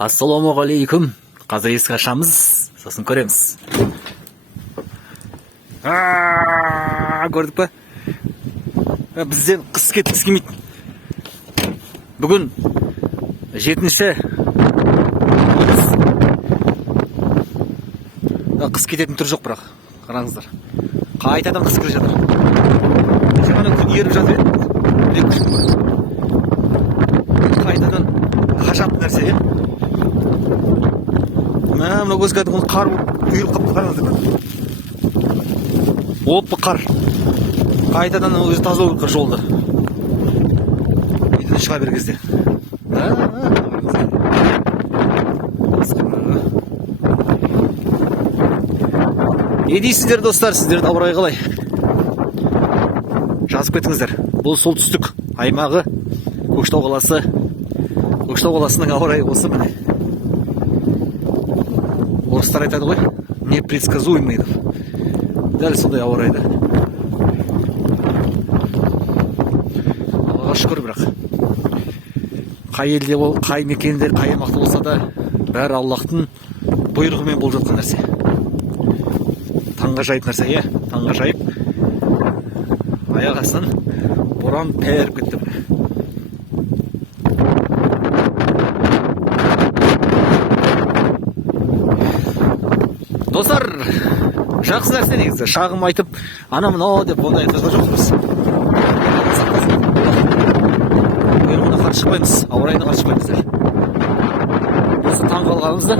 Ассалаумағалейкум. Қазір есік ашамыз, сосын көреміз. Көрдік па? Бізден қыс кеткісі келмейді. Бүгін 7-ші қыс кететін түр жоқ, бірақ қараңыздар. Қайтадан қыс кіріп жатыр. Жаңа күн еріп жатыр еді. Қайтадан ғажап нәрсе, е? Мына көз кәдімгі қар құйылып қапты, қараңыздар. Оппа, қар. Қайтадан өзі таза болып қыр жолды. Үйден шыға бер кезде. Не дейсіздер, достар, сіздерді ауа райы қалай? Жазып кетіңіздер. Бұл солтүстік аймағы Көкшетау қаласы. Көкшетау қаласының ауа райы осы міне. Орыстар айтады ғой, непредсказуемый деп. Дәл сондай ауа райда. Аллаға шүкір, бірақ қай елде бол, қай мекенде, қай аймақта болса да, бәрі Аллахтың бұйрығымен болып жатқан нәрсе. Таңға жайып нәрсе, е? Таңға жайып. Аяқ астынан боран пәріп кетті. Достар, жақсы нәрсе негізі. Шағым айтып, ана-мынау деп ондай айтқан жоқпыз. Бұйрығына қарсы шықпаймыз, ауа райына қарсы шықпаймыздар. Осы таң қалғанымызда